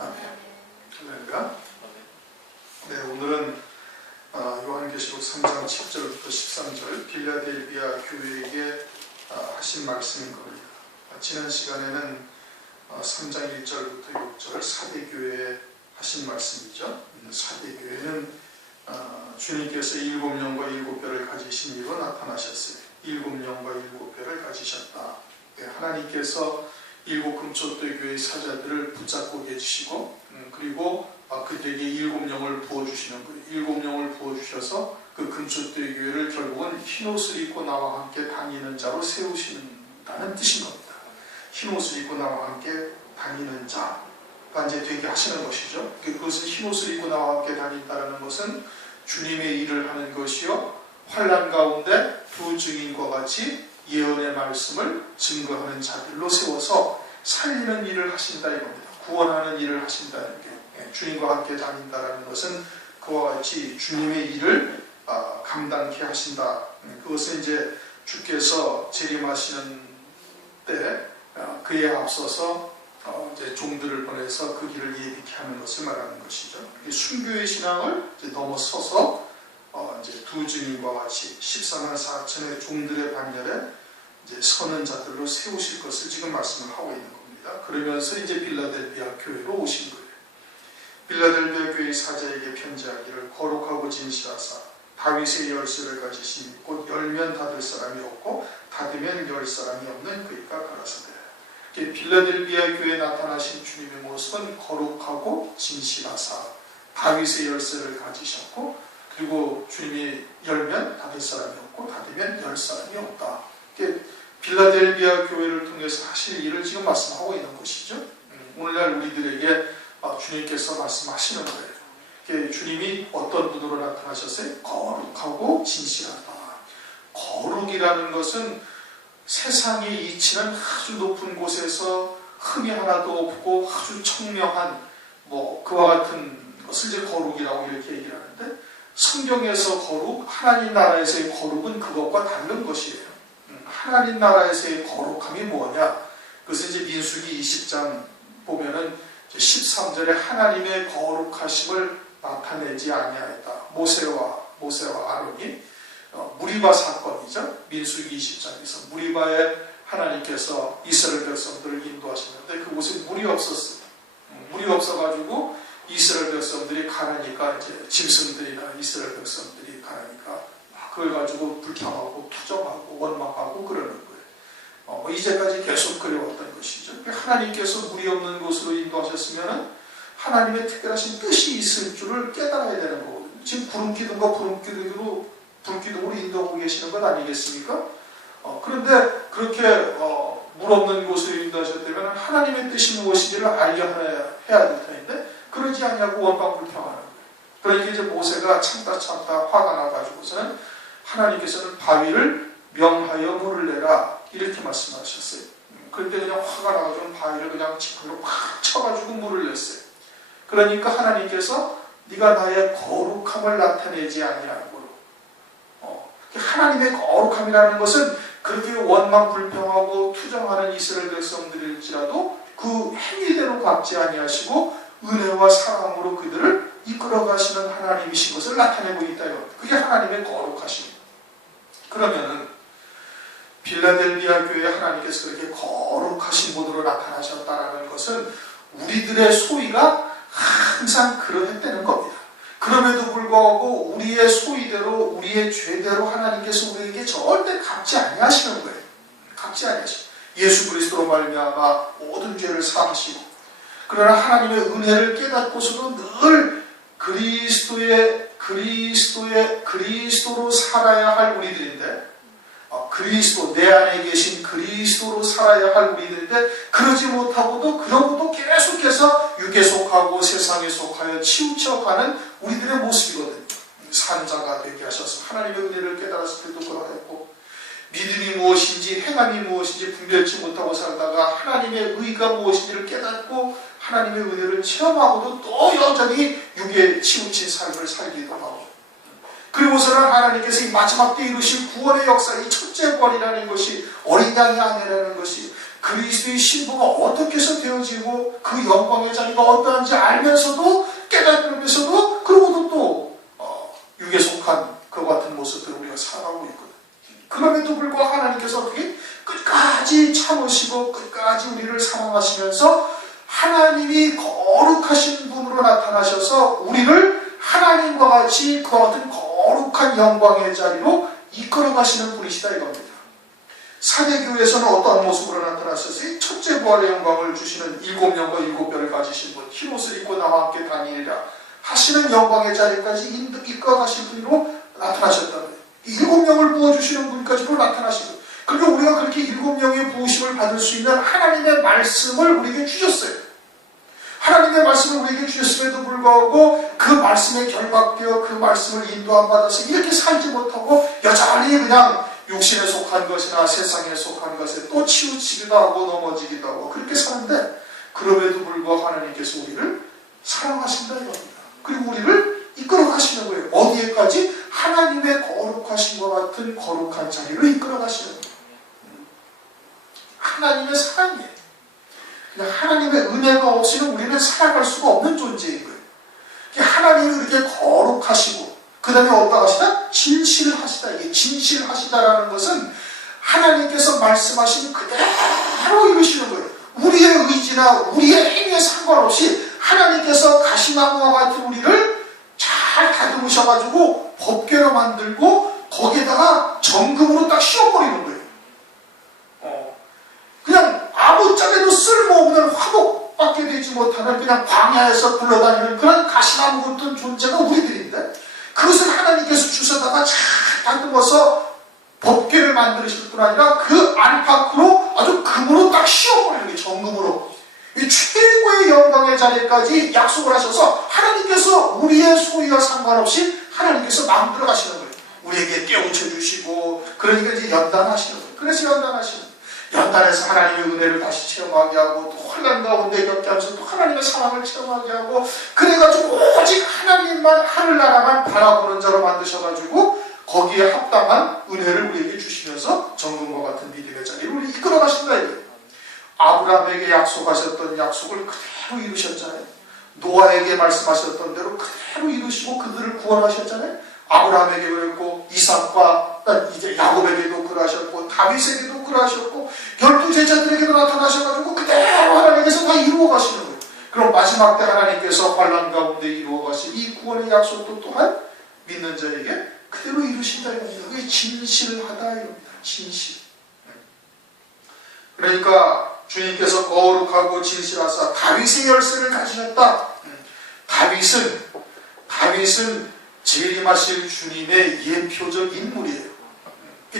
아멘. 할렐루야. 네, 오늘은 요한계시록 3장 7절부터 13절 빌라델비아 교회에게 하신 말씀인 겁니다. 지난 시간에는 3장 1절부터 6절 사대교회에 하신 말씀이죠. 사대교회는 주님께서 7영과 7뼈를 가지신 이로 나타나셨어요. 7영과 7뼈를 가지셨다. 하나님께서 7 금초대 교회의 사자들을 붙잡고 계시고 그리고 그들에게 7영을 부어주시는 거예요. 7영을 부어주셔서 그 금초대 교회를 결국은 흰옷을 입고 나와 함께 다니는 자로 세우신다는 뜻인 겁니다. 흰옷을 입고 나와 함께 다니는 자가 이제 되게 하시는 것이죠. 그것은 흰옷을 입고 나와 함께 다닌다는 것은 주님의 일을 하는 것이요, 환난 가운데 두 증인과 같이 예언의 말씀을 증거하는 자들로 세워서 살리는 일을 하신다 이겁니다. 구원하는 일을 하신다는 게, 주님과 함께 다닌다는 것은 그와 같이 주님의 일을 감당케 하신다. 그것은 이제 주께서 재림하시는 때 그에 앞서서 이제 종들을 보내서 그 길을 예비케 하는 것을 말하는 것이죠. 순교의 신앙을 이제 넘어서서 이제 두 증인과 같이 14만 4천의 종들의 반열에 이제 서는 자들로 세우실 것을 지금 말씀을 하고 있는 겁니다. 그러면서 이제 빌라델비아 교회로 오신 거예요. 빌라델비아 교회 사자에게 편지하기를 거룩하고 진실하사 다윗의 열쇠를 가지신 곧 열면 닫을 사람이 없고 닫으면 열 사람이 없는 그이가 가라사대. 빌라델비아 교회에 나타나신 주님의 모습은 거룩하고 진실하사 다윗의 열쇠를 가지셨고 그리고 주님이 열면 닫을 사람이 없고 닫으면 열 사람이 없다. 빌라델비아 교회를 통해서 하실 일을 지금 말씀하고 있는 것이죠. 오늘날 우리들에게 주님께서 말씀하시는 거예요. 주님이 어떤 분으로 나타나셨어요? 거룩하고 진실하다. 거룩이라는 것은 세상의 이치는 아주 높은 곳에서 흠이 하나도 없고 아주 청명한 그와 같은 것을 이제 거룩이라고 이렇게 얘기를 하는데, 성경에서 거룩, 하나님 나라에서의 거룩은 그것과 다른 것이에요. 하나님 나라에서의 거룩함이 뭐냐? 그것은 이제 민수기 20장 보면은 13절에 하나님의 거룩하심을 나타내지 아니하였다. 모세와 아론이 무리바 사건이죠. 민수기 20장에서 무리바에 하나님께서 이스라엘 백성들을 인도하시는데 그곳에 물이 없었어요. 물이 없어가지고 이스라엘 백성들이 가라니까 이제 짐승들이나 이스라엘 백성들이 가라니까 그걸 가지고 불평하고 투정하고 원망하고 그러는 거예요. 이제까지 계속 그래왔던 것이죠. 하나님께서 물이 없는 곳으로 인도하셨으면 하나님의 특별하신 뜻이 있을 줄을 깨달아야 되는 거거든요. 지금 불기둥으로 인도하고 계시는 것 아니겠습니까? 그런데 그렇게 물 없는 곳으로 인도하셨다면 하나님의 뜻이 무엇인지를 알려야 될 텐데 그러지 않냐고 원망불평하는 거예요. 그러니까 이제 모세가 참다 화가 나가지고서는 하나님께서는 바위를 명하여 물을 내라 이렇게 말씀하셨어요. 그런데 그냥 화가 나가지고 바위를 그냥 지팡이로 팍 쳐가지고 물을 냈어요. 그러니까 하나님께서 네가 나의 거룩함을 나타내지 아니하고, 하나님의 거룩함이라는 것은 그렇게 원망 불평하고 투정하는 이스라엘 백성들일지라도 그 행위대로 갚지 아니하시고 은혜와 사랑으로 그들을 이끌어가시는 하나님이신 것을 나타내고 있다. 그게 하나님의 거룩하심입니다. 그러면은 빌라델비아 교회에 하나님께서 그렇게 거룩하신 분으로 나타나셨다는 것은 우리들의 소위가 항상 그러했다는 겁니다. 그럼에도 불구하고 우리의 소위대로 우리의 죄대로 하나님께서 우리에게 절대 갚지 아니하시는 거예요. 갚지 아니하시고 예수 그리스도로 말미암아 모든 죄를 사하시고, 그러나 하나님의 은혜를 깨닫고서도 늘 그리스도로 살아야 할 우리들인데, 내 안에 계신 그리스도로 살아야 할 우리들인데 그러지 못하고도 그러고도 계속해서 육에 속하고 세상에 속하여 치우쳐가는 우리들의 모습이거든요. 산자가 되게 하셔서 하나님의 은혜를 깨달았을 때도 그러했고, 믿음이 무엇인지 행함이 무엇인지 분별치 못하고 살다가 하나님의 의가 무엇인지를 깨닫고 하나님의 은혜를 체험하고도 또 여전히 육에 치우친 삶을 살기도 하고, 그리고서는 하나님께서 이 마지막 때 이루실 구원의 역사, 이 첫째 구원이라는 것이 어린 양이 아니라는 것이 그리스도의 신부가 어떻게 해서 되어지고 그 영광의 자리가 어떠한지 알면서도 깨닫으면서도 그러고도 또 육에 속한 그 같은 모습들을 우리가 살아가고 있거든요. 그럼에도 불구하고 하나님께서 어떻게 끝까지 참으시고 끝까지 우리를 사랑하시면서 하나님이 거룩하신 분으로 나타나셔서 우리를 하나님과 같이 그 같은 거룩한 영광의 자리로 이끌어 가시는 분이시다 이겁니다. 사대교회에서는 어떠한 모습으로 나타났었어요? 첫째 부활의 영광을 주시는 7명과 7별을 가지신 분, 흰옷을 입고 나와 함께 다니리라 하시는 영광의 자리까지 이끌어 가실 분으로 나타나셨다는 거예요. 7명을 부어주시는 분까지도 나타나시고, 그리고 우리가 그렇게 7명의 부으심을 받을 수 있는 하나님의 말씀을 우리에게 주셨어요. 하나님의 말씀을 우리에게 주셨음에도 불구하고 그 말씀에 결박되어 그 말씀을 인도함 받아서 이렇게 살지 못하고 여전히 그냥 육신에 속한 것이나 세상에 속한 것에 또 치우치기도 하고 넘어지기도 하고 그렇게 사는데, 그럼에도 불구하고 하나님께서 우리를 사랑하신다 이겁니다. 그리고 우리를 이끌어 가시는 거예요. 어디에까지? 하나님의 거룩하신 것 같은 거룩한 자리로 이끌어 가시는 거예요. 하나님의 사랑이에요. 그냥 하나님의 은혜가 없이는 우리는 살아갈 수가 없는 존재인 거예요. 하나님이 그렇게 거룩하시고 그 다음에 어디다 하시다? 진실하시다. 이게 진실하시다라는 것은 하나님께서 말씀하신 그대로 이루시는 거예요. 우리의 의지나 우리의 행위에 상관없이 하나님께서 가시나무와 같은 우리를 잘 다듬으셔가지고 법궤로 만들고 거기에다가 정금으로 딱 씌워버리는 거예요. 그냥 아무짝에도 쓸모없는 화목밖에 되지 못하는 그냥 광야에서 굴러다니는 그런 가시나무 같은 존재가 우리들인데, 그것을 하나님께서 주셔다가 잘 다듬어서 법궤를 만드실 뿐 아니라 그 안팎으로 아주 금으로 딱 씌워버리는 게 정금으로. 이 최고의 영광의 자리까지 약속을 하셔서 하나님께서 우리의 소유와 상관없이 하나님께서 마음대로 가시는 거예요. 우리에게 깨우쳐 주시고, 그러니까 이제 연단하시는 거예요. 그래서 연단하시는 거예요. 연단해서 하나님의 은혜를 다시 체험하게 하고, 또 혼란 가운데 겪게 하면서 또 하나님의 사랑을 체험하게 하고, 그래가지고 오직 하나님만, 하늘나라만 바라보는 자로 만드셔가지고 거기에 합당한 은혜를 우리에게 주시면서 정금과 같은 믿음의 자리를 우리 이끌어 가신다 이거예요. 아브라함에게 약속하셨던 약속을 그대로 이루셨잖아요. 노아에게 말씀하셨던 대로 그대로 이루시고 그들을 구원하셨잖아요. 아브라함에게 그랬고, 이삭과 이제 야곱에게도 그러하셨고, 다윗에게도 그러하셨고, 12제자들에게도 나타나셔가지고 그대로 하나님께서 다 이루어 가시는 거예요. 그럼 마지막 때 하나님께서 환난 가운데 이루어 가신 이 구원의 약속도 또한 믿는 자에게 그대로 이루신다 이겁니다. 그게 진실하다 이겁니다. 진실. 그러니까 주님께서 거룩하고 진실하사 다윗의 열쇠를 가지셨다. 다윗은 재림하실 주님의 예표적 인물이에요.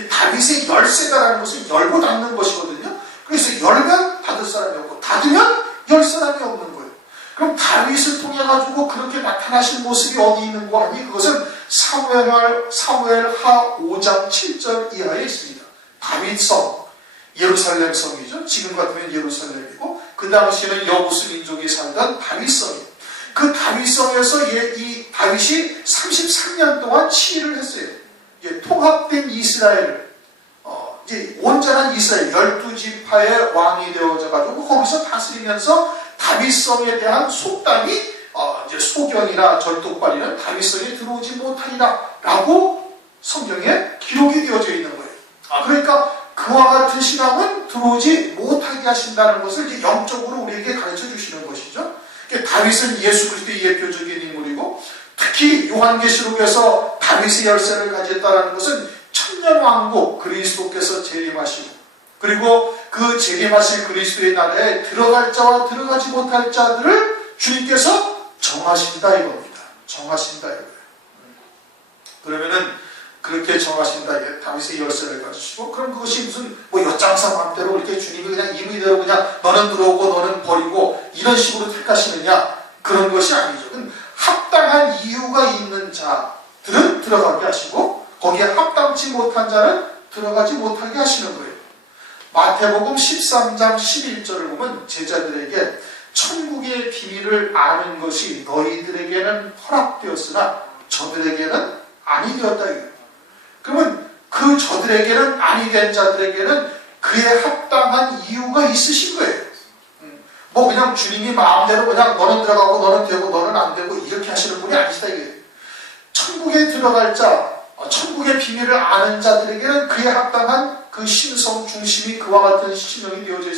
다윗의 열쇠다라는 것은 열고 닫는 것이거든요. 그래서 열면 닫을 사람이 없고 닫으면 열 사람이 없는 거예요. 그럼 다윗을 통해 가지고 그렇게 나타나신 모습이 어디 있는 거 아니? 그것은 사무엘하 5장 7절 이하에 있습니다. 다윗성, 예루살렘 성이죠. 지금 같으면 예루살렘이고, 그 당시에는 여부스 민족이 살던 다윗성이에요. 그 다윗성에서 이 다윗이 33년 동안 치의를 했어요. 통합된 이스라엘, 이제 온전한 이스라엘 12지파의 왕이 되어져가지고 거기서 다스리면서 다윗성에 대한 속담이 이제 소견이나 절뚝발이는 다윗성에 들어오지 못하리라라고 성경에 기록이 되어져 있는 거예요. 그러니까 그와 같은 신앙은 들어오지 못하게 하신다는 것을 이제 영적으로 우리에게 가르쳐 주시는 것이죠. 다윗은 예수 그리스도의 예표적인 인물이고, 특히 요한계시록에서 다윗의 열쇠를 가졌다는 것은 천년왕국 그리스도께서 재림하시고, 그리고 그 재림하실 그리스도의 나라에 들어갈 자와 들어가지 못할 자들을 주님께서 정하신다 이겁니다. 정하신다 이거예요. 그러면은 그렇게 정하신다. 다윗의 열쇠를 가지시고, 그럼 그것이 무슨 엿장사 맘대로 이렇게 주님이 그냥 임의대로 그냥 너는 들어오고 너는 버리고 이런 식으로 택하시느냐, 그런 것이 아니죠. 합당한 이유가 있는 자들은 들어가게 하시고, 거기에 합당치 못한 자는 들어가지 못하게 하시는 거예요. 마태복음 13장 11절을 보면 제자들에게 천국의 비밀을 아는 것이 너희들에게는 허락되었으나 저들에게는 아니 되었다. 그러면 그 저들에게는 아니 된 자들에게는 그 그에 합당한 이유가 있으신 거예요. 뭐 그냥 주님이 마음대로 그냥 너는 들어가고 너는 되고 너는 안 되고 이렇게 하시는 분이 아니시다 이거예요. 천국에 들어갈 자, 천국의 비밀을 아는 자들에게는 그에 합당한 그 신성 중심이 그와 같은 신명이 되어져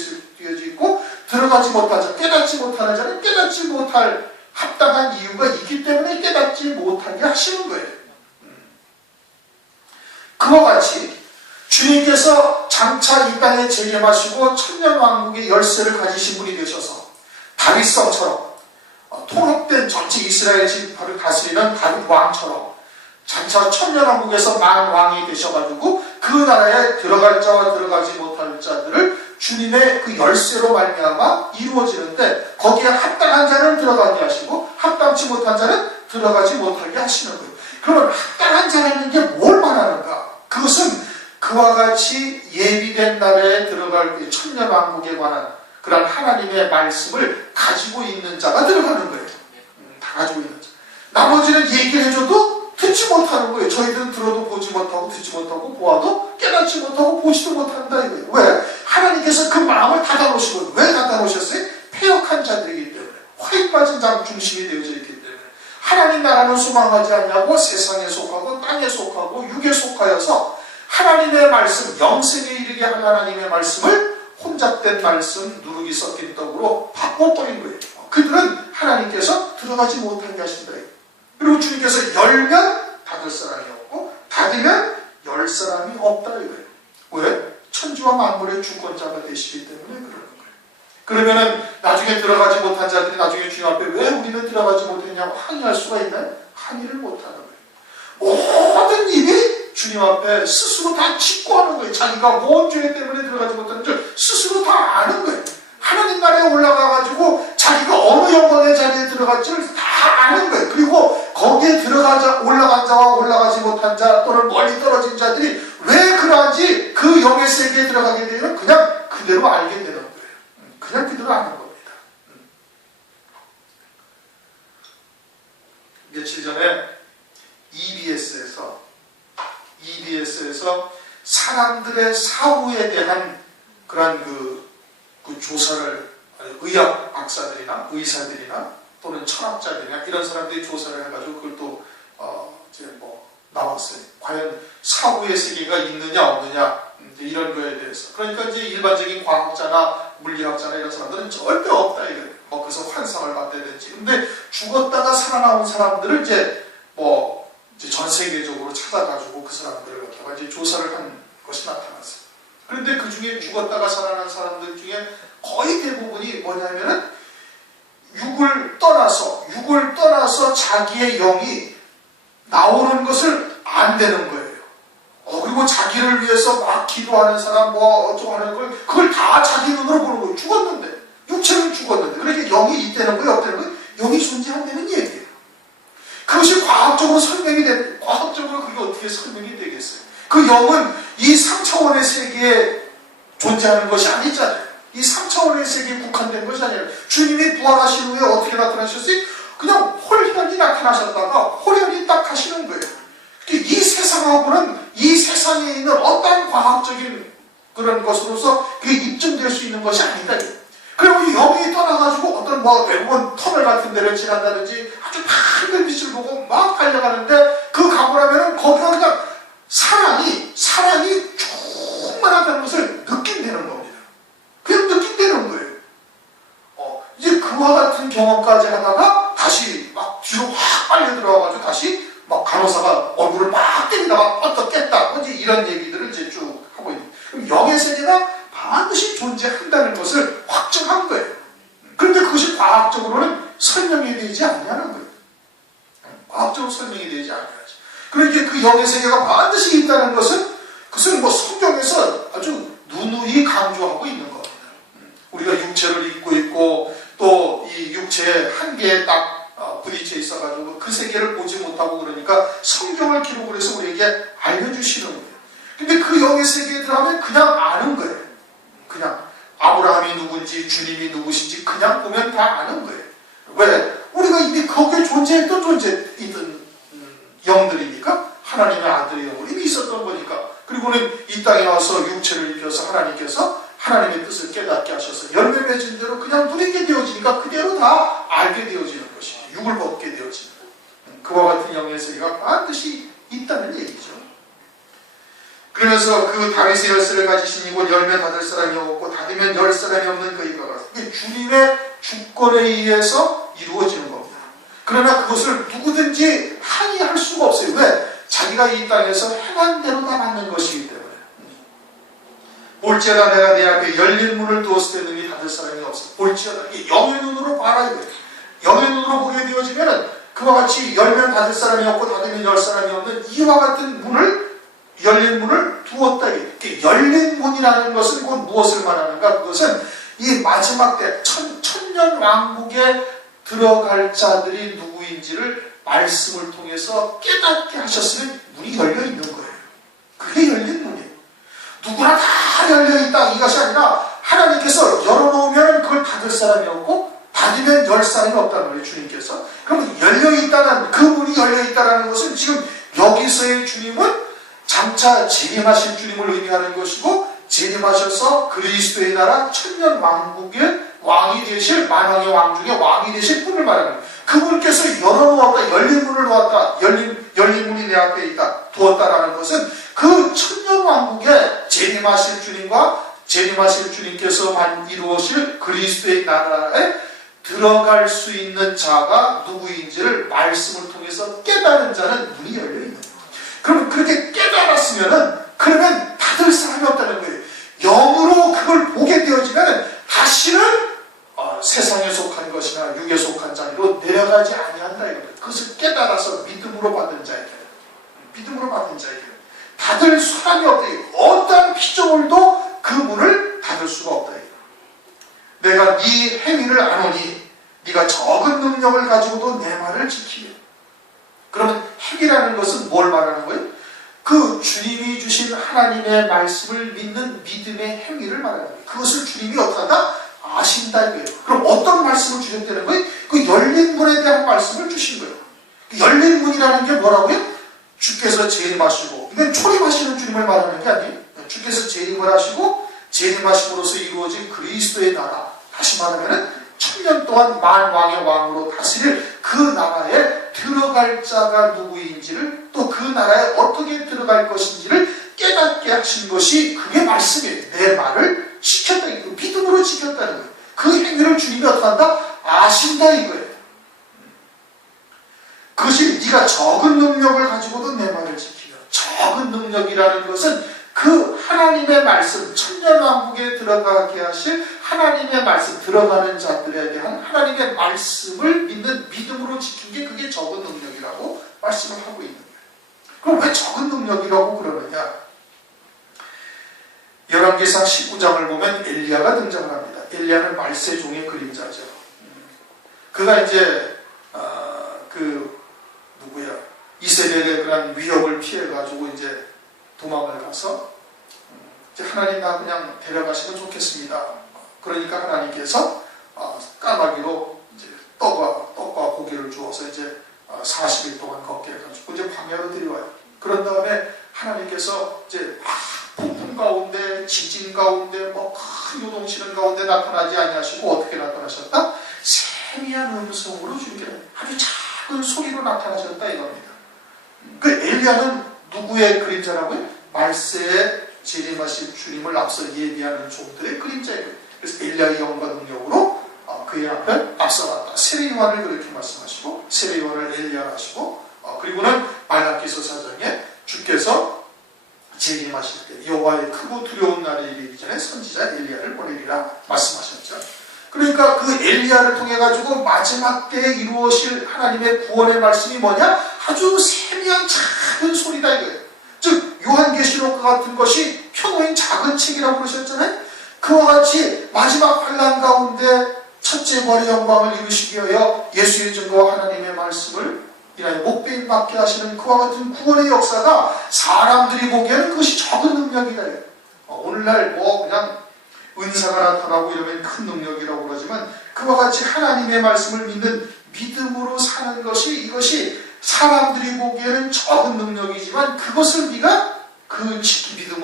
있고, 들어가지 못한 자, 깨닫지 못하는 자는 깨닫지 못할 합당한 이유가 있기 때문에 깨닫지 못하게 하시는 거예요. 그와 같이 주님께서 장차 이 땅에 재림하시고 천년왕국의 열쇠를 가지신 분이 되셔서 다윗성처럼 통합된 전체 이스라엘 지파를 다스리는 다윗 왕처럼 장차 천년왕국에서 만왕이 되셔가지고 그 나라에 들어갈 자와 들어가지 못할 자들을 주님의 그 열쇠로 말미암아 이루어지는데, 거기에 합당한 자는 들어가게 하시고 합당치 못한 자는 들어가지 못하게 하시는 거예요. 그러면 합당한 자라는 게 뭘 말하는가? 그것은 그와 같이 예비된 날에 들어갈 천년왕국에 관한 그런 하나님의 말씀을 가지고 있는 자가 들어가는 거예요. 다 가지고 있는 자. 나머지는 얘기를 해줘도 듣지 못하는 거예요. 저희들은 들어도 보지 못하고 듣지 못하고 보아도 깨닫지 못하고 보지도 못한다 이거예요. 왜? 하나님께서 그 마음을 닫아놓으시고, 왜 닫아놓으셨어요? 패역한 자들이기 때문에, 화인 빠진 자 중심이 되어져 있기 때문에. 하나님 나라는 소망하지 않냐고 세상에 속하고 땅에 속하고 육에 속하여서 하나님의 말씀, 영생에 이르게 하는 하나님의 말씀을 혼잡된 말씀, 누룩이 섞인 떡으로 바꿔버린 거예요. 그들은 하나님께서 들어가지 못하게 하신다. 그리고 주님께서 열면 닫을 사람이 없고 닫으면 열 사람이 없다 이거예요. 왜? 천지와 만물의 주권자가 되시기 때문에 그러는 거예요. 그러면은 나중에 들어가지 못한 자들이 나중에 주님 앞에 왜 우리는 들어가지 못했냐고 항의할 수가 있나요? 항의를 못하는 거예요. 모든 일이 주님 앞에 스스로 다 직고하는 거예요. 자기가 뭔 죄 때문에 들어가지 못하는 줄 스스로 다 아는 거예요. 하나님 나라에 올라가가지고 자기가 어느 영광의 자리에 들어갈지를 다 아는 거예요. 그리고 거기에 올라간 자와 올라가지 못한 자 또는 멀리 떨어진 자들이 왜 그러한지 그 영의 세계에 들어가게 되면 그냥 그대로 알게 되는 거예요. 그냥 그대로 아는 겁니다. 며칠 전에 EBS에서 사람들의 사후에 대한 그런 그 조사를, 의학 박사들이나 의사들이나 또는 철학자들이나 이런 사람들이 조사를 해가지고 그걸 또 이제 뭐 나왔어요. 과연 사후의 세계가 있느냐 없느냐 이런 거에 대해서. 그러니까 이제 일반적인 과학자나 물리학자나 이런 사람들은 절대 없다 이거예요. 뭐 그래서 환상을 받다든지. 근데 죽었다가 살아나온 사람들을 이제 전 세계적으로 찾아가지고 그 사람들을 갖다가 이제 조사를 한 것이 나타났어요. 그런데 그 중에 죽었다가 살아난 사람들 중에 거의 대부분이 뭐냐면은 육을 떠나서 자기의 영이 나오는 것을 안 되는 거예요. 그리고 자기를 위해서 막 기도하는 사람 뭐 어쩌고 하는 걸 그걸 다 자기 눈으로 보는 거예요. 죽었는데, 육체는 죽었는데. 그렇게 영이 있다는 거예요, 없다는 거예요? 영이 존재한다는 얘기예요. 그것이 과학적으로 설명이 되는, 과학적으로 그게 어떻게 설명이 되겠어요? 그 영은 이 3차원의 세계에 존재하는 것이 아니잖아요. 이 3차원의 세계에 국한된 것이 아니라 주님이 부활하신 후에 어떻게 나타나셨어요? 그냥 홀연히 나타나셨다가 홀연히 딱 하시는 거예요. 이 세상하고는 이 세상에 있는 어떤 과학적인 그런 것으로서 그게 입증될 수 있는 것이 아니다. 그리고 이 영이 떠나가지고 어떤 외국은 터널 같은 데를 지난다든지 아주 밝은 빛을 보고 막 달려가는데 그 가고 나면은 거기가 그냥 사랑이 충만하다는 것을 느낀다는 겁니다. 그냥 느낀다는 거예요. 이제 그와 같은 경험까지 하다가 다시 막 뒤로 확 빨려 들어와가지고 다시 막 간호사가 얼굴을 막 때리다가 깼다. 이제 이런 얘기들을 이제 쭉 하고 있는. 그럼 영의 세계가 반드시 존재한다는 것을 확증한 거예요. 그런데 그것이 과학적으로는 설명이 되지 않냐는 거예요. 과학적으로 설명이 되지 않아야지. 그러니까 그 영의 세계가 반드시 있다는 것은 그것은 성경에서 아주 누누이 강조하고 있는 겁니다. 우리가 육체를 입고 있고 또 이 육체의 한계에 딱 부딪혀 있어가지고 그 세계를 보지 못하고 그러니까 성경을 기록을 해서 우리에게 알려주시는 거예요. 근데 그 영의 세계에 들어가면 그냥 아는 거예요. 그냥 아브라함이 누군지 주님이 누구신지 그냥 보면 다 아는 거예요. 왜? 우리가 이미 거기에 존재했던 영들이니까 하나님의 아들의 영을 이미 있었던 거니까. 그리고 그리고는 이 땅에 와서 육체를 입혀서 하나님께서 하나님의 뜻을 깨닫게 하셔서 열매 맺은 대로 그냥 누리게 되어지니까 그대로 다 알게 되어지는 것이죠. 육을 벗게 되어지는 그와 같은 영의 세계가 반드시 있다는 얘기죠. 그러면서 그 다윗의 열쇠를 가지신 이곳 열매 닫을 사람이 없고 닫으면 열 사람이 없는 그 이가 같습니다. 이게 주님의 주권에 의해서 이루어지는 겁니다. 그러나 그것을 누구든지 항의할 수가 없어요. 왜? 자기가 이 땅에서 행한 대로 다 맞는 것이기 때문에. 볼지어다 내가 내 앞에 열린 문을 두었을 때 능히 닫을 사람이 없어. 볼지어다 영의 눈으로 봐라 이거예요. 영의 눈으로 보게 되어지면 그와 같이 열면 닫을 사람이 없고 닫으면 열 사람이 없는 이와 같은 문을 열린 문을 두었다. 열린 문이라는 것은 곧 무엇을 말하는가? 그것은 이 마지막 때 천년 왕국에 들어갈 자들이 누구인지를 말씀을 통해서 깨닫게 하셨으면 문이 열려 있는 거예요. 그게 열린 문이에요. 누구나 다 열려 있다 이것이 아니라 하나님께서 열어놓으면 그걸 닫을 사람이 없고 닫으면 열 사람이 없다는 거예요. 주님께서. 그럼 열려 있다는 그 문이 열려 있다는 것은 지금 여기서의 주님은 장차 재림하실 주님을 의미하는 것이고 재림하셔서 그리스도의 나라 천년 왕국의 왕이 되실 만왕의 왕 중에 왕이 되실 분을 말하는 거예요. 그분께서 열어놓았다. 열린 문을 놓았다. 열린 문이 내 앞에 있다. 두었다라는 것은 그 천년 왕국에 재림하실 주님과 재림하실 주님께서 이루어질 그리스도의 나라에 들어갈 수 있는 자가 누구인지를 말씀을 통해서 깨달은 자는 문이 열려있는 거예요. 그러면 그렇게 깨달았으면은 그러면 닫을 사람이 없다는 거예요. 영으로 그걸 보게 되어지면 다시는 세상에 속한 것이나 육에 속한 자리로 내려가지 아니한다 이거예요. 그것을 깨달아서 믿음으로 받은 자에게 믿음으로 받은 자에게 닫을 사람이 없다. 어떠한 피조물도 그 문을 닫을 수가 없다. 내가 네 행위를 아노니 네가 적은 능력을 가지고도 내 말을 지키며. 그러면 행위라는 것은 뭘 말하는 거예요? 그 주님이 주신 하나님의 말씀을 믿는 믿음의 행위를 말하는 거예요. 그것을 주님이 어떻게 한다? 아신다 이거예요. 그럼 어떤 말씀을 주셨다는 거예요? 그 열린 문에 대한 말씀을 주신 거예요. 그 열린 문이라는 게 뭐라고요? 주께서 재림하시고, 이건 초림하시는 주님을 말하는 게 아니에요. 주께서 재림을 하시고 재림하심으로써 이루어진 그리스도의 나라, 다시 말하면 천년 동안 만왕의 왕으로 다스릴 그 나라에 들어갈 자가 누구인지를, 또 그 나라에 어떻게 들어갈 것인지를 깨닫게 하신 것이 그게 말씀이에요. 내 말을 지켰다, 믿음으로 지켰다는 거예요. 그 행위를 주님이 어떻게 한다? 아신다 이거예요. 그것이 네가 적은 능력을 가지고도 내 말을 지키며. 적은 능력이라는 것은 그 하나님의 말씀, 천년왕국에 들어가게 하실 하나님의 말씀, 들어가는 자들에 대한 하나님의 말씀을 믿는 믿음으로 지킨 게 그게 적은 능력이라고 말씀을 하고 있는 거예요. 그럼 왜 적은 능력이라고 그러느냐? 열왕기상 19장을 보면 엘리야가 등장을 합니다. 엘리야는 말세종의 그림자죠. 그가 이제 이세벨의 그런 위협을 피해가지고 이제 도망을 가서 이제 하나님 나 그냥 데려가시면 좋겠습니다. 그러니까 하나님께서 까마귀로 이제 떡과 고기를 주어서 이제 40일 동안 걷게 해가지고 이제 광야로 데려와요. 그런 다음에 하나님께서 이제 폭풍 가운데, 지진 가운데, 큰 요동치는 가운데 나타나지 아니하시고 어떻게 나타나셨다? 세미한 음성으로 주님께 아주 작은 소리로 나타나셨다 이겁니다. 그 엘리야는 누구의 그림자라고요? 말세에 재림하실 주님을 앞서 예비하는 종들의 그림자예요. 그래서 엘리야의 영과 능력으로 그의 앞에 앞서갔다. 세례요한을 그렇게 말씀하시고, 세례요한을 엘리야라 하시고, 그리고는 말라기서 4장에 주께서 재림하실 때 여호와의 크고 두려운 날이 이르기 전에 선지자 엘리야를 보내리라 말씀하셨죠. 그러니까 그 엘리야를 통해 가지고 마지막 때에 이루어질 하나님의 구원의 말씀이 뭐냐? 아주 세미한 작은 소리다 이거예요. 즉 요한계시록 같은 것이 평소엔 작은 책이라고 그러셨잖아요. 그와 같이 마지막 환난 가운데 첫째 벌의 영광을 이루시기 위하여 예수의 증거와 하나님의 말씀을 인하여 목배임 받게 하시는 그와 같은 구원의 역사가 사람들이 보기에는 그것이 적은 능력이다. 오늘날 그냥 은사가 나타나고 이러면 큰 능력이라고 그러지만 그와 같이 하나님의 말씀을 믿는 믿음으로 사는 것이, 이것이 사람들이 보기에는 적은 능력이지만 그것을 네가 그 믿음으로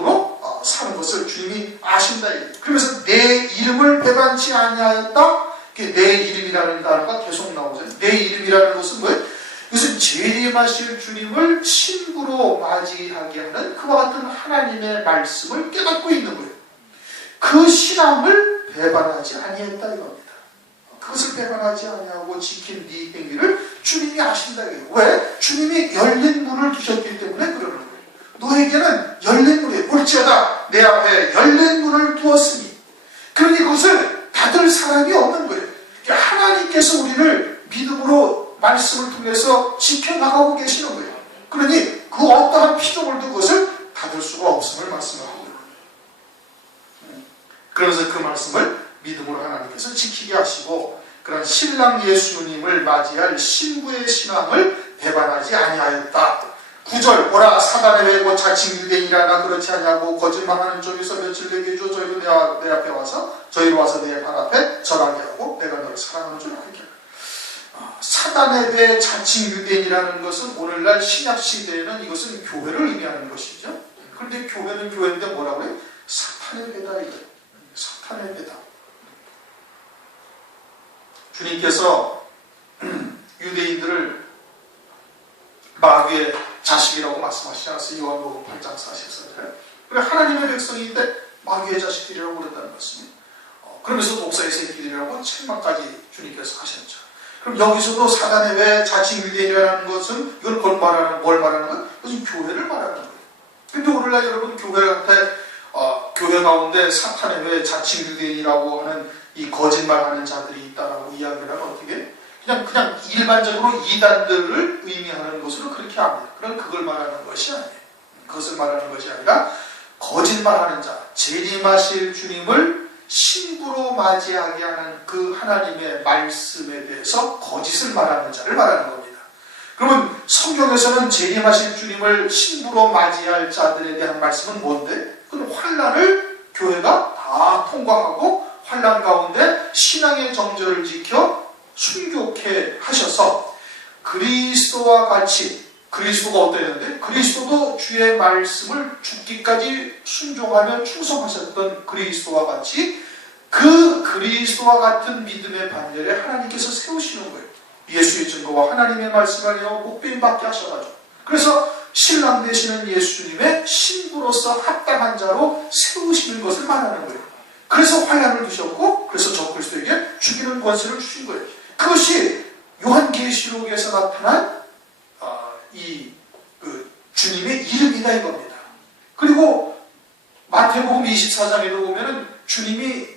배반하지 아니하였다. 내 이름이라는 단어가 계속 나오죠. 내 이름이라는 것은 뭐예요? 이것은 재림하실 주님을 신부로 맞이하게 하는 그와 같은 하나님의 말씀을 깨닫고 있는 거예요. 그 신앙을 배반하지 아니했다 이겁니다. 그것을 배반하지 아니하고 지킨 네 행위를 주님이 아신다 이거예요. 왜? 주님이 열린 문을 두셨기 때문에 그러는 거예요. 너에게는 열린 문이 볼지어다 내 앞에 열린 문을 두었으니, 그러니 그것을 닫을 사람이 없는 거예요. 하나님께서 우리를 믿음으로 말씀을 통해서 지켜나가고 계시는 거예요. 그러니 그 어떠한 피조물도 그것을 닫을 수가 없음을 말씀하고 있는 거예요. 그래서 그 말씀을 믿음으로 하나님께서 지키게 하시고, 그런 신랑 예수님을 맞이할 신부의 신앙을 배반하지 아니하였다. 9절 보라 사단의 외고 자칭 유대인이라나 그렇지 않냐고 거짓말하는 쪽에서 며칠 내게 줘 저희도 내 앞에 와서 저희로 와서 내 발 앞에 절하게 하고 내가 너를 사랑하는 줄 알게 하라. 사단의 배 자칭 유대인이라는 것은 오늘날 신약 시대에는 이것은 교회를 의미하는 것이죠. 그런데 교회는 교회인데 뭐라고 해요? 사탄의 배다 이거예요. 사탄의 배다. 주님께서 유대인들을 마귀의 자식이라고 말씀하시지 않았어요? 요한복음 8장 44절에. 그래 하나님의 백성인데 마귀의 자식들이라고 그랬다는 말씀이에요. 그러면서 독사의 새끼들이라고 책망까지 주님께서 하셨죠. 그럼 여기서도 사단의 왜 자칭 유대인이라는 것은 이걸 뭘 말하는 거예요? 그것은 교회를 말하는 거예요. 근데 오늘날 여러분 교회한테 교회 가운데 사탄의 왜 자칭 유대인이라고 하는 이 거짓말하는 자들이 있다라고 이야기를 하면 어떻게? 그냥 일반적으로 이단들을 의미하는 것으로 그렇게 합니다. 그럼 그걸 말하는 것이 아니에요. 그것을 말하는 것이 아니라 거짓말하는 자, 재림하실 주님을 신부로 맞이하게 하는 그 하나님의 말씀에 대해서 거짓을 말하는 자를 말하는 겁니다. 그러면 성경에서는 재림하실 주님을 신부로 맞이할 자들에 대한 말씀은 뭔데? 그건 환난을 교회가 다 통과하고 환난 가운데 신앙의 정절을 지켜 순교케 하셔서 그리스도와 같이, 그리스도가 어땠는데? 그리스도도 주의 말씀을 죽기까지 순종하며 충성하셨던 그리스도와 같이 그 그리스도와 같은 믿음의 반열에 하나님께서 세우시는 거예요. 예수의 증거와 하나님의 말씀을 목배임 받게 하셔가지고, 그래서 신랑 되시는 예수님의 신부로서 합당한 자로 세우시는 것을 말하는 거예요. 그래서 환난을 두셨고, 그래서 적그리스도에게 죽이는 권세를 주신 거예요. 그것이 요한계시록에서 나타난 주님의 이름이다 이겁니다. 그리고 마태복음 24장에도 보면은 주님이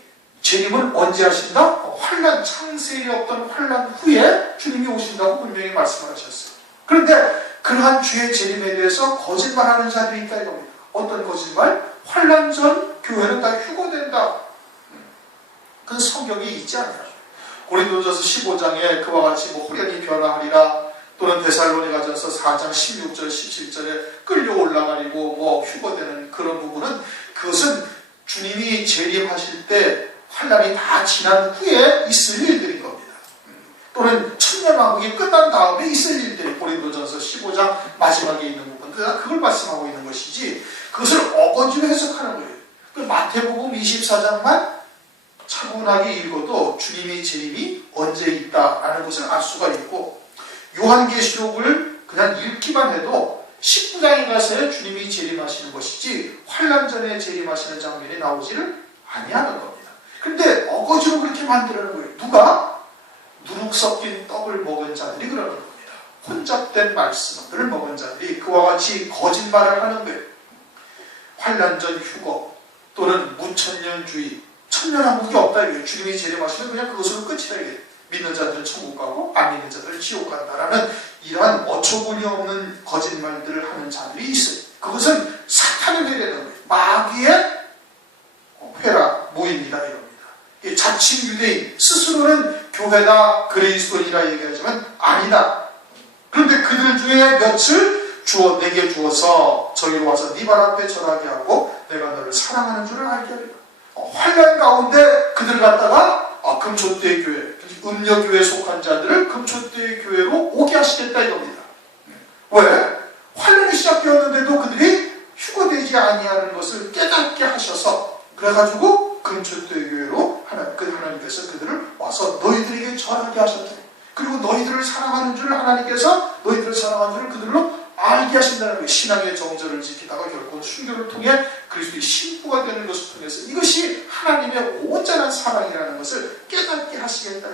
재림을 언제 하신다? 환난, 창세에 없던 환난 후에 주님이 오신다고 분명히 말씀을 하셨어요. 그런데 그러한 주의 재림에 대해서 거짓말하는 자들이 있다 이겁니다. 어떤 거짓말? 환난 전 교회는 다 휴거된다. 그건 성경에 있지 않아요. 고린도전서 15장에 그와 같이 후련히 변화하리라, 또는 데살로니가전서 4장 16절 17절에 끌려 올라가리고 휴거되는 그런 부분은, 그것은 주님이 재림하실 때 환난이 다 지난 후에 있을 일들인 겁니다. 또는 천년왕국이 끝난 다음에 있을 일들이 고린도전서 15장 마지막에 있는 부분, 그걸 말씀하고 있는 것이지 그것을 어거지로 해석하는 거예요. 마태복음 24장만 차분하게 읽어도 주님의 재림이 언제 있다라는 것을 알 수가 있고, 요한계시록을 그냥 읽기만 해도 19장에 가서야 주님이 재림하시는 것이지 환난 전에 재림하시는 장면이 나오지를 아니하는 겁니다. 그런데 어거지로 그렇게 만들어는 거예요. 누가? 누룩 섞인 떡을 먹은 자들이 그러는 겁니다. 혼잡된 말씀을 먹은 자들이 그와 같이 거짓말을 하는 거예요. 환난 전 휴거 또는 무천년주의, 천년왕국이 없다 이거예요. 주님이 재림하시면 그냥 그것으로 끝이다 이거예요. 믿는 자들은 천국 가고 안 믿는 자들은 지옥 간다라는 이러한 어처구니 없는 거짓말들을 하는 자들이 있어요. 그것은 사탄의 회라는 거예요. 마귀의 회라 모임이다 이겁니다. 자칭 유대인, 스스로는 교회다 그리스도인이라 얘기하지만 아니다. 그런데 그들 중에 몇을 내게 주어서 저희로 와서 네 발 앞에 절하게 하고 내가 너를 사랑하는 줄을 알게 하리라. 환난 가운데 그들 갖다가 금초대의 교회, 음녀교회에 속한 자들을 금초대의 교회로 오게 하시겠다 이겁니다. 왜? 환난이 시작되었는데도 그들이 휴거되지 아니하는 것을 깨닫게 하셔서 그래가지고 금초대의 교회로 하나님께서 그들을 와서 너희들에게 전하게 하셨다. 그리고 너희들을 사랑하는 줄을 하나님께서 너희들을 사랑하는 줄을 그들로 알게 하신다는 거예요. 신앙의 정절을 지키다가 결국 순교를 통해 그리스도의 신부가 되는 것을 통해서 이것이 하나님의 온전한 사랑이라는 것을 깨닫게 하시겠다.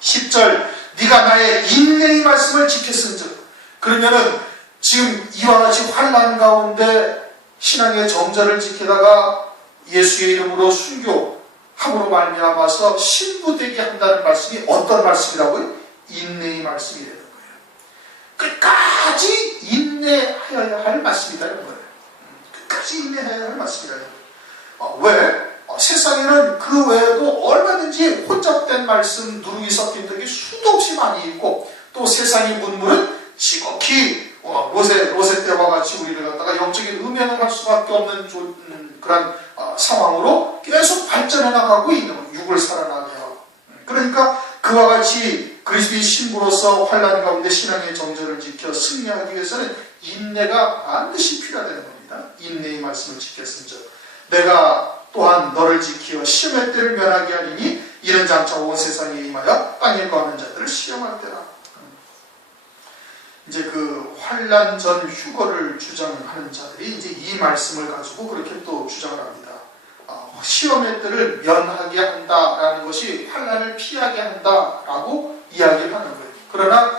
10절 네가 나의 인내의 말씀을 지켰은즉. 그러면은 지금 이와 같이 환난 가운데 신앙의 정절을 지키다가 예수의 이름으로 순교함으로 말미암아서 신부되게 한다는 말씀이 어떤 말씀이라고요? 인내의 말씀이 되는 거예요. 끝까지 인내하여야 할 말씀이라는 거예요. 끝까지 인내해야 할 말씀이라는 거예요. 왜? 세상에는 그 외에도 얼마든지 혼잡된 말씀, 누룩이 섞인 적이 수도 없이 많이 있고, 또 세상의 문물은 지극히 로세 때와 같이 우리를 갖다가 영적인 음행을 할 수밖에 없는 그런 상황으로 계속 발전해 나가고 있는 거예요. 육을 살아나게 하고. 그러니까 그와 같이 그리스도의 신부로서 환난 가운데 신앙의 정절을 지켜 승리하기 위해서는 인내가 반드시 필요하다는 겁니다. 인내의 말씀을 지켰은즉 내가 또한 너를 지키어 시험의 때를 면하게 하리니 이런 장차 온 세상에 임하여 땅에 거하는 자들을 시험할 때라. 이제 그 환난 전 휴거를 주장하는 자들이 이제 이 말씀을 가지고 그렇게 또 주장을 합니다. 시험의 때를 면하게 한다라는 것이 환난을 피하게 한다라고 이야기를 하는 거예요. 그러나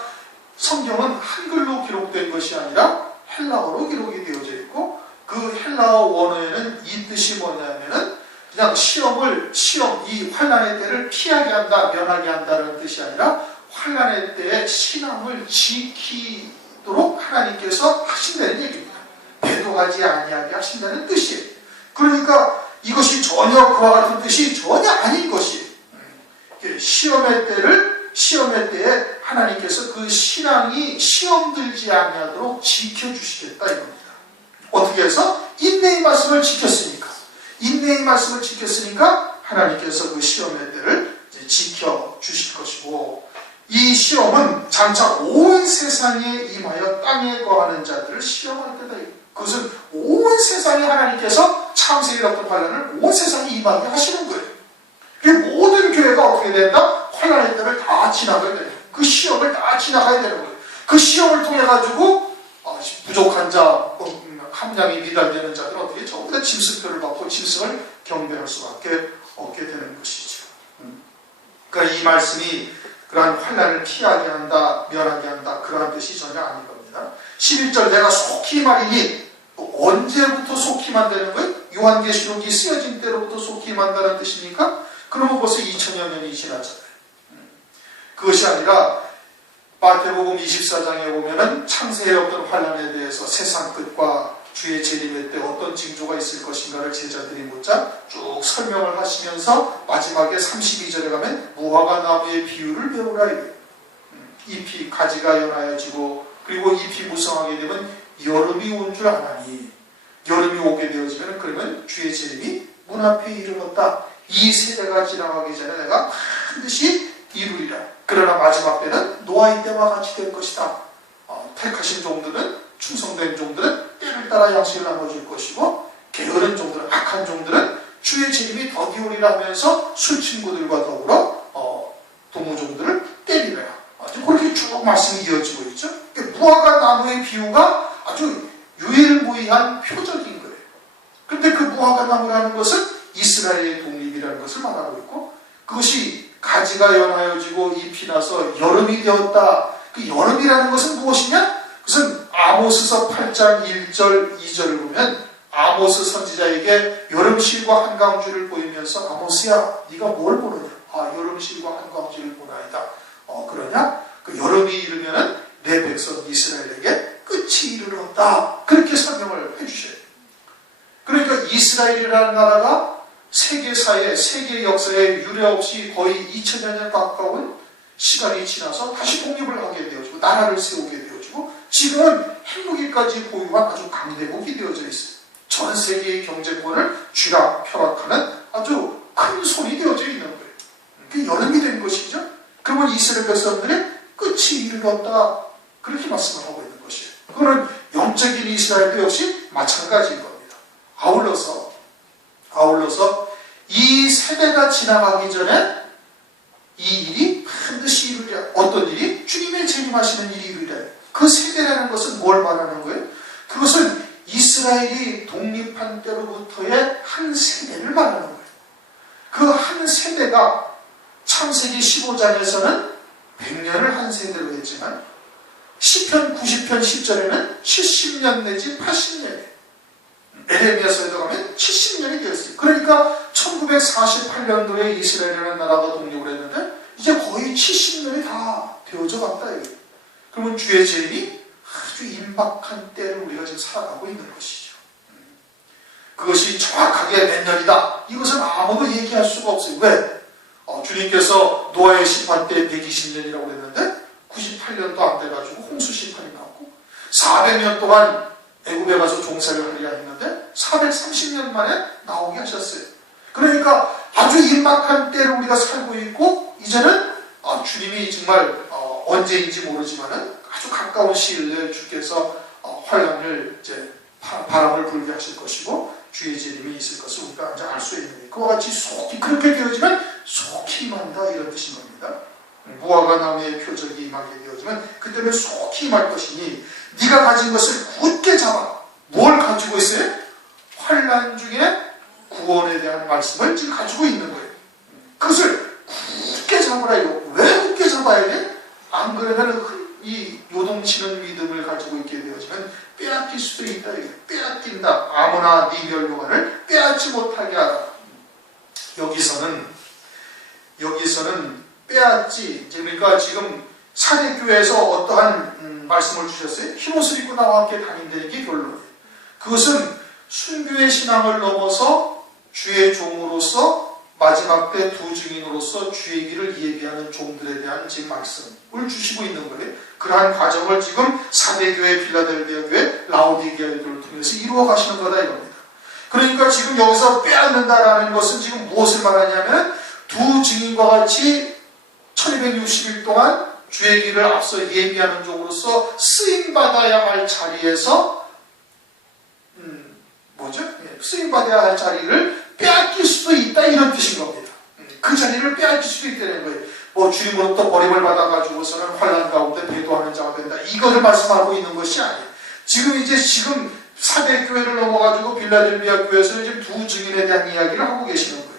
성경은 한글로 기록된 것이 아니라 헬라어로 기록이 되어져 있고, 그 헬라어 원어에는 이 뜻이 뭐냐면은 그냥 이 환난의 때를 피하게 한다, 면하게 한다는 뜻이 아니라 환난의 때에 신앙을 지키도록 하나님께서 하신다는 얘기입니다. 배도하지 아니하게 하신다는 뜻이에요. 그러니까 이것이 전혀 그와 같은 뜻이 전혀 아닌 것이, 시험의 때에 하나님께서 그 신앙이 시험 들지 아니하도록 지켜주시겠다 이겁니다. 어떻게 해서? 인내의 말씀을 지켰으니까. 인내의 말씀을 지켰으니까 하나님께서 그 시험의 때를 지켜주실 것이고, 이 시험은 장차 온 세상에 임하여 땅에 거하는 자들을 시험할 때다. 그것은 온 세상에 하나님께서 창세기로부터 환난을 온 세상에 임하게 하시는 거예요. 모든 교회가 어떻게 된다? 환난의 때를 다 지나가야 돼요. 그 시험을 다 지나가야 되는 거예요. 그 시험을 통해 가지고 부족한 자, 함량이 미달되는 자들은 어떻게 전부 다 짐승표를 받고 짐승을 경배할 수밖에 없게 되는 것이죠. 그러니까 이 말씀이 그러한 환난을 피하게 한다, 면하게 한다, 그러한 뜻이 전혀 아닌 겁니다. 11절 내가 속히 말이니, 언제부터 속히 만드는 거예요? 요한계시록이 쓰여진 때로부터 속히 만다는 뜻입니까? 그러면 벌써 2000여 년이 지났잖아요. 그것이 아니라 마태복음 24장에 보면은 창세에 없던 환난에 대해서 세상 끝과 주의 재림의 때 어떤 징조가 있을 것인가를 제자들이 묻자 쭉 설명을 하시면서 마지막에 32절에 가면 무화과 나무의 비유를 배우라 이래요. 잎이 가지가 연하여지고 그리고 잎이 무성하게 되면 여름이 온 줄 아나니, 여름이 오게 되어지면 그러면 주의 재림이 문 앞에 이르렀다. 이 세대가 지나가기 전에 내가 반드시 이루리라. 그러나 마지막 때는 노아의 때와 같이 될 것이다. 택하신 종들은, 충성된 종들은 때를 따라 양식을 나눠줄 것이고, 게으른 종들은, 악한 종들은 주의 재림이 더디 오리라 하면서 술 친구들과 더불어 도무종들을 때리라. 그렇게 쭉 말씀이 이어지고 있죠. 무화과 나무의 비유가 아주 유일무이한 표적인 거예요. 그런데 그 무화과 나무라는 것은 이스라엘의 독립이라는 것을 말하고 있고, 그것이 가지가 연하여지고 잎이 나서 여름이 되었다. 그 여름이라는 것은 무엇이냐? 그것은 아모스서 8장 1절 2절을 보면 아모스 선지자에게 여름실과 한강줄을 보이면서 아모스야 네가 뭘 보느냐? 여름실과 한강줄을 보나이다. 그러냐? 그 여름이 이르면은 내 백성 이스라엘에게 끝이 이르렀다. 그렇게 설명을 해주셔요. 그러니까 이스라엘이라는 나라가 세계사에, 세계 역사에 유례없이 거의 2000여 년 가까운 시간이 지나서 다시 독립을 하게 되어지고 나라를 세우게 되어지고 지금은 핵무기까지 보유한 아주 강대국이 되어져 있어요. 전 세계의 경제권을 쥐락펴락하는 아주 큰 손이 되어져 있는 거예요. 그게 여름이 된 것이죠. 그러면 이스라엘 백성들의 끝이 이르렀다. 그렇게 말씀을 하고 있는 것이에요. 그거는 영적인 이스라엘도 역시 마찬가지인 겁니다. 아울러서 이 세대가 지나가기 전에 이 일이 반드시 이루리라. 어떤 일이? 주님의 재림하시는 일이 이루리라. 그 세대라는 것은 뭘 말하는 거예요? 그것은 이스라엘이 독립한 때로부터의 한 세대를 말하는 거예요. 그 한 세대가 창세기 15장에서는 100년을 한 세대로 했지만 시편 90편 10절에는 70년 내지 80년, 에레미야서에도 가면 70년이 되었어요. 그러니까 1948년도에 이스라엘이라는 나라가 독립을 했는데 이제 거의 70년이 다 되어져 갔다. 그러면 주의 재림이 아주 임박한 때를 우리가 지금 살아가고 있는 것이죠. 그것이 정확하게 몇 년이다, 이것은 아무도 얘기할 수가 없어요. 왜? 주님께서 노아의 심판 때 120년이라고 했는데 98년도 안 돼가지고 홍수 심판이 나왔고 400년 동안 애굽에 가서 종살이를 하리라 했는데 430년 만에 나오게 하셨어요. 그러니까 아주 임박한 때를 우리가 살고 있고 이제는 주님이 정말 언제인지 모르지만은 아주 가까운 시일 내에 주께서 환란을 이제 바람을 불게 하실 것이고 주의 재림이 있을 것을 우리가 이제 알 수 있는 거예요. 그와 같이 속히 그렇게 되어지면 속히 임한다, 이런 뜻인 겁니다. 무화과 나무의 표적이 임하게 되어지면 그때는 속히 임할 것이니 네가 가진 것을 굳게 잡아. 뭘 가지고 있어요? 환란 중에 구원에 대한 말씀을 지금 가지고 있는 거예요. 그것을 굳게 잡으라. 이거 왜 굳게 잡아야 돼? 안 그러면 이 요동치는 믿음을 가지고 있게 되어지면 빼앗길 수도 있다. 빼앗긴다. 아무나 네 멸류관을 빼앗지 못하게 하라. 여기서는 빼앗지. 그러니까 지금 사대교회에서 어떠한 말씀을 주셨어요? 흰옷을 입고 나와 함께 다닌다는 게 결론이에요. 그것은 순교의 신앙을 넘어서 주의 종으로서 마지막 때 두 증인으로서 주의 길을 예비하는 종들에 대한 지금 말씀을 주시고 있는 거예요. 그러한 과정을 지금 사대교회, 빌라델비아 교회, 라오디게아 교회를 통해서 이루어 가시는 거다 이겁니다. 그러니까 지금 여기서 빼앗는다라는 것은 지금 무엇을 말하냐면 두 증인과 같이 1260일 동안 주의 길을 앞서 예비하는 종으로서 쓰임받아야 할 자리에서 쓰임받아야 할 자리를 빼앗길 수도 있다, 이런 뜻인 겁니다. 그 자리를 빼앗길 수도 있다는 거예요. 주님으로부터 버림을 받아가지고서는 환난 가운데 배도하는 자가 된다, 이것을 말씀하고 있는 것이 아니에요. 지금 사대교회를 넘어가지고 빌라델비아 교회에서는 지금 두 증인에 대한 이야기를 하고 계시는 거예요.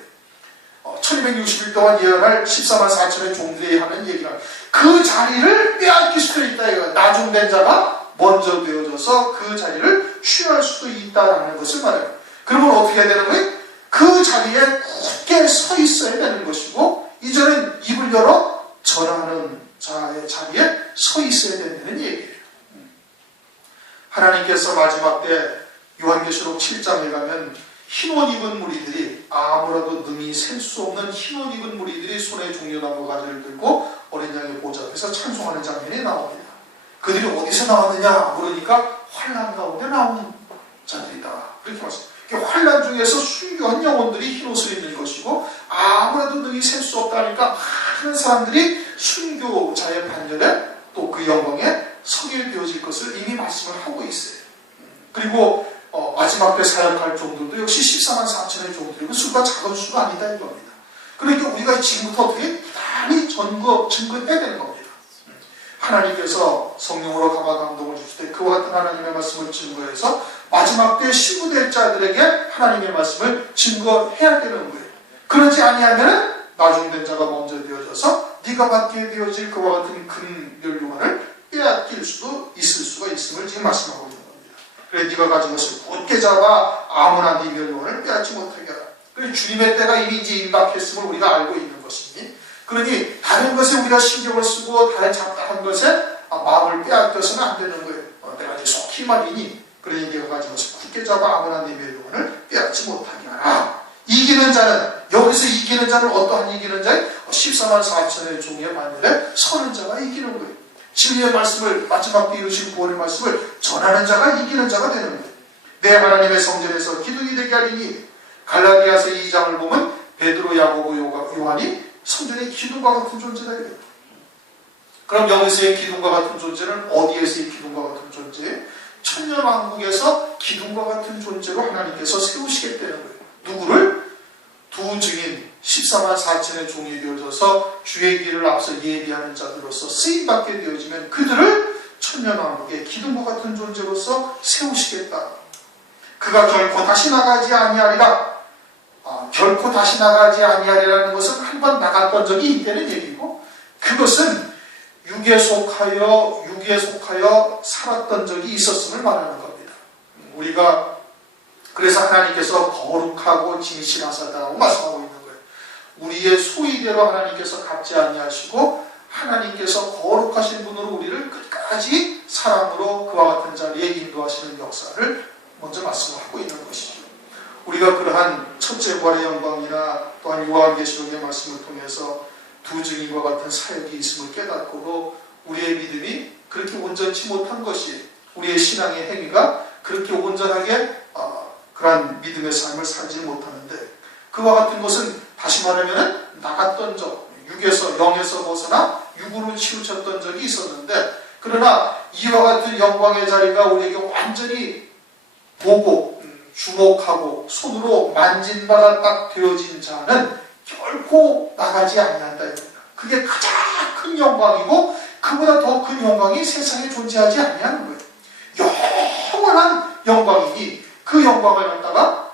1260일 동안 예언할 14만 4천의 종들이 하는 얘기를, 그 자리를 빼앗길 수도 있다. 이거 나중된 자가 먼저 되어져서 그 자리를 취할 수도 있다라는 것을 말해요. 그러면 어떻게 해야 되는 거예요? 그 자리에 굳게 서 있어야 되는 것이고, 이제는 입을 열어 전하는 자의 자리에 서 있어야 된다는 얘기예요. 하나님께서 마지막 때 요한계시록 7장에 가면 흰옷 입은 무리들이, 아무라도 능히 셀 수 없는 흰옷 입은 무리들이 손에 종려나무 가지를 들고 어린 양의 보좌 앞에서 찬송하는 장면이 나옵니다. 그들이 어디서 나왔느냐 물으니까 환난 가운데 나오는 자들이다, 그렇게 말씀합니다. 환난 중에서 순교한 영혼들이 흰옷을 입는 것이고, 아무래도 능히 셀 수 없다니까 많은 사람들이 순교자의 반열에 또 그 영광에 서게 되어질 것을 이미 말씀을 하고 있어요. 그리고 마지막 때 사역할 종들도 역시 14만 4천의 종들이고 수가 작은 수가 아니다 이겁니다. 그러니까 우리가 지금부터 어떻게 많이 증거해야 되는 겁니다. 하나님께서 성령으로 감화 감동을 주실 때 그와 같은 하나님의 말씀을 증거해서 마지막 때 신부될 자들에게 하나님의 말씀을 증거해야 되는 거예요. 그러지 아니하면 나중된 자가 먼저 되어져서 네가 받게 되어질 그와 같은 큰 멸류관을 빼앗길 수도 있을 수가 있음을 지금 말씀하고 있는 겁니다. 그래 네가 가진 것을 굳게 잡아 아무나 네 멸류관을 빼앗지 못하게 하라. 그래 주님의 때가 이미 이제 임박했음을 우리가 알고 있는 것이니, 그러니 다른 것에 우리가 신경을 쓰고 다른 잡다한 것에 마음을 빼앗겨서는 안 되는 거예요. 내가 이제 속히 말이니, 그러니 네가 가진 것을 굳게 잡아 아무나 네 멸류관을 빼앗지 못하게 하라. 이기는 자는, 여기서 이기는 자는 어떠한 이기는 자예요? 14만 4천의 종의 반열에 서는 자가 이기는 거예요. 진리의 말씀을, 마지막 때 이루신 구원의 말씀을 전하는 자가 이기는 자가 되는 거예요. 내 하나님의 성전에서 기둥이 되게 하리니, 갈라디아서 2장을 보면 베드로, 야고보, 요한이 성전의 기둥과 같은 존재다. 그럼 여기서의 기둥과 같은 존재는 어디에서의 기둥과 같은 존재예요? 천년왕국에서 기둥과 같은 존재로 하나님께서 세우시겠다는 거예요. 누구를? 두 두 증인 14만 4천의 종이 되어져서 주의 길을 앞서 예비하는 자들로서 쓰임받게 되어지면 그들을 천년왕국의 기둥과 같은 존재로서 세우시겠다. 그가 결코 다시 나가지 아니하리라. 결코 다시 나가지 아니하리라는 것은 한 번 나갔던 적이 있다는 얘기고, 그것은 육에 속하여 살았던 적이 있었음을 말하는 겁니다. 우리가 그래서 하나님께서 거룩하고 진실하사다고 말씀하고 있는 거예요. 우리의 소위대로 하나님께서 갚지 아니하시고 하나님께서 거룩하신 분으로 우리를 끝까지 사랑으로 그와 같은 자리에 인도하시는 역사를 먼저 말씀하고 있는 것이죠. 우리가 그러한 첫째 부활의 영광이나 또한 요한계시록의 말씀을 통해서 두 증인과 같은 사역이 있음을 깨닫고도 우리의 믿음이 그렇게 온전치 못한 것이, 우리의 신앙의 행위가 그렇게 온전하게 그러한 믿음의 삶을 살지 못하는데, 그와 같은 것은 다시 말하면 나갔던 적, 영에서 벗어나 육으로 치우쳤던 적이 있었는데, 그러나 이와 같은 영광의 자리가 우리에게 완전히 보고 주목하고 손으로 만진 바가 딱 되어진 자는 결코 나가지 아니한다. 그게 가장 큰 영광이고 그보다 더 큰 영광이 세상에 존재하지 아니하는 거예요. 영원한 영광이니 그 영광을 갖다가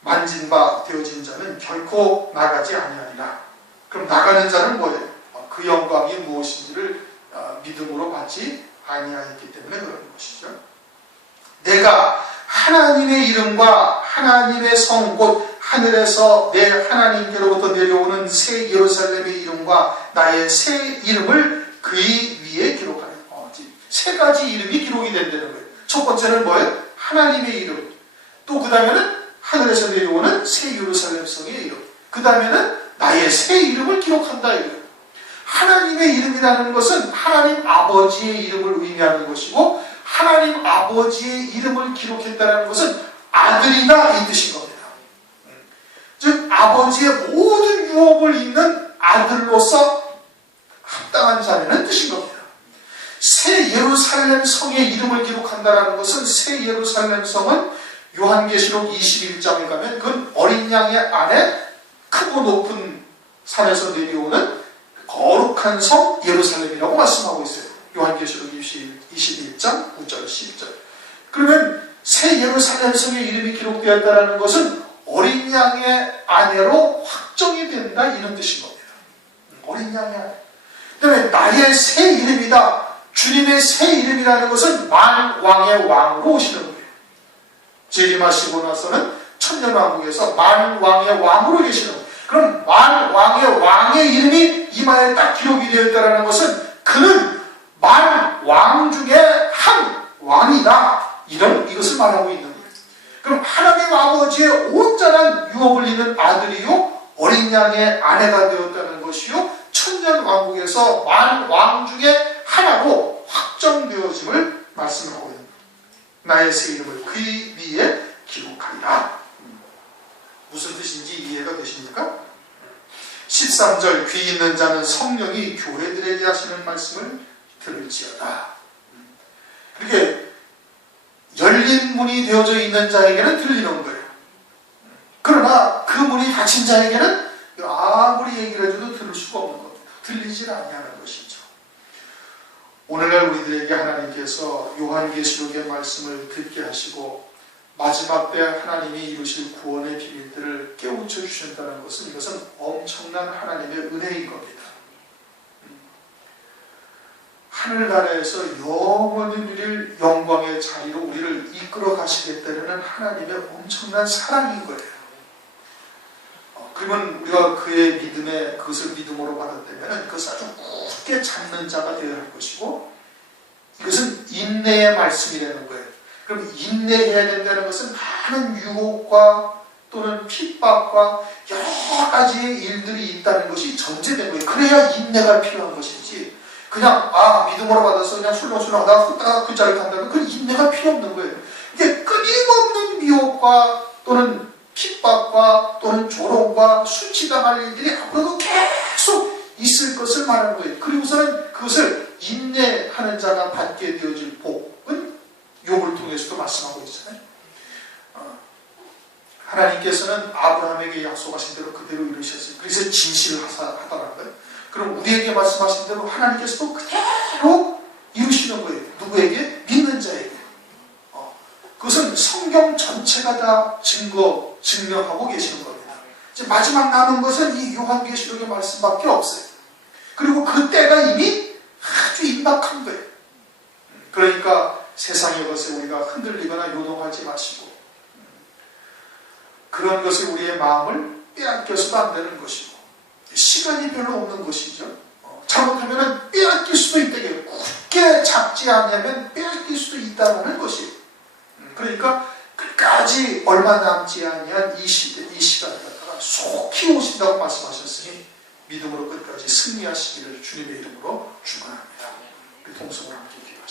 만진 바 되어진 자는 결코 나가지 아니하리라. 그럼 나가는 자는 뭐예요? 그 영광이 무엇인지를 믿음으로 받지 아니하였기 때문에 그런 것이죠. 내가 하나님의 이름과 하나님의 성 곧 하늘에서 내 하나님께로부터 내려오는 새 예루살렘의 이름과 나의 새 이름을 그의 위에 기록하라. 세 가지 이름이 기록이 된다는 거예요. 첫 번째는 뭐예요? 하나님의 이름. 또 그 다음에는 하늘에서 내려오는 새 예루살렘 성의 이름. 그 다음에는 나의 새 이름을 기록한다. 이거예요. 하나님의 이름이라는 것은 하나님 아버지의 이름을 의미하는 것이고, 하나님 아버지의 이름을 기록했다는 것은 아들이다 이 뜻인 겁니다. 즉 아버지의 모든 유업을 잇는 아들로서 합당한 자라는 뜻인 겁니다. 새 예루살렘 성의 이름을 기록한다는 것은, 새 예루살렘 성은 요한계시록 21장에 가면 그건 어린 양의 안에 크고 높은 산에서 내려오는 거룩한 성 예루살렘이라고 말씀하고 있어요. 요한계시록 21장 9절 10절. 그러면 새 예루살렘 성의 이름이 기록되었다는 것은 어린 양의 아내로 확정이 된다 이런 뜻인 겁니다. 어린 양의 아내. 그 다음에 나의 새 이름이다. 주님의 새 이름이라는 것은 만왕의 왕으로 오시는 거예요. 재림하시고 나서는 천년왕국에서 만왕의 왕으로 계시는 거예요. 그럼 만왕의 왕의 이름이 이마에 딱 기록이 되어 있다는 것은 그는 만왕 중에 한 왕이다. 이것을 말하고 있는 거예요. 그럼 하나님 아버지의 온전한 유업을 잇는 아들이요 어린 양의 아내가 되었다는 것이요 천년왕국에서 만왕 중에 하나로 확정되어짐을 말씀하고 있는 거예요. 나의 새 이름을 그의 위에 기록하리라. 무슨 뜻인지 이해가 되십니까? 13절 귀 있는 자는 성령이 교회들에게 하시는 말씀을 들을지어다. 그렇게 열린 문이 되어져 있는 자에게는 들리는 거예요. 그러나 그 문이 닫힌 자에게는 아무리 얘기를 해줘도 들을 수가 없는 겁니다. 들리질 아니하는 것이죠. 오늘날 우리들에게 하나님께서 요한계시록의 말씀을 듣게 하시고 마지막 때 하나님이 이루실 구원의 비밀들을 깨우쳐 주신다는 것은, 이것은 엄청난 하나님의 은혜인 겁니다. 하늘나라에서 영원히 누릴 영광의 자리로 우리를 이끌어 가시겠다는 하나님의 엄청난 사랑인 거예요. 그러면 우리가 그의 믿음에 그것을 믿음으로 받았다면 그것을 아주 굳게 잡는 자가 되어야 할 것이고, 이것은 인내의 말씀이라는 거예요. 그럼 인내해야 된다는 것은 많은 유혹과 또는 핍박과 여러 가지의 일들이 있다는 것이 전제된 거예요. 그래야 인내가 필요한 것이지, 그냥 믿음으로 받아서 그냥 술렁술렁 하다가 흩다가 그 자리를 간다면 그건 인내가 필요 없는 거예요. 이게 끊임없는 미혹과 또는 핍박과 또는 조롱과 수치당할 일들이 앞으로도 계속 있을 것을 말하는 거예요. 그리고서는 그것을 인내하는 자가 받게 되어질 복은 욥을 통해서도 말씀하고 있잖아요. 하나님께서는 아브라함에게 약속하신 대로 그대로 이루셨어요. 그래서 진실하다는 거예요. 그럼 우리에게 말씀하신 대로 하나님께서도 그대로 이루시는 거예요. 누구에게? 믿는 자에게. 그것은 성경 전체가 다 증명하고 계시는 겁니다. 이제 마지막 남은 것은 이 요한계시록의 말씀밖에 없어요. 그리고 그 때가 이미 아주 임박한 거예요. 그러니까 세상의 것에 우리가 흔들리거나 요동하지 마시고 그런 것을 우리의 마음을 빼앗겨서도 안 되는 것이고 시간이 별로 없는 것이죠. 잘못하면 빼앗길 수도 있다고요. 굳게 잡지 않으면 빼앗길 수도 있다는 것이에요. 그러니까 끝까지 얼마 남지 아니한 이 시간을 갖다가 속히 오신다고 말씀하셨으니 믿음으로 끝까지 승리하시기를 주님의 이름으로 축원합니다. 우리 동성을 함께 기도합니다.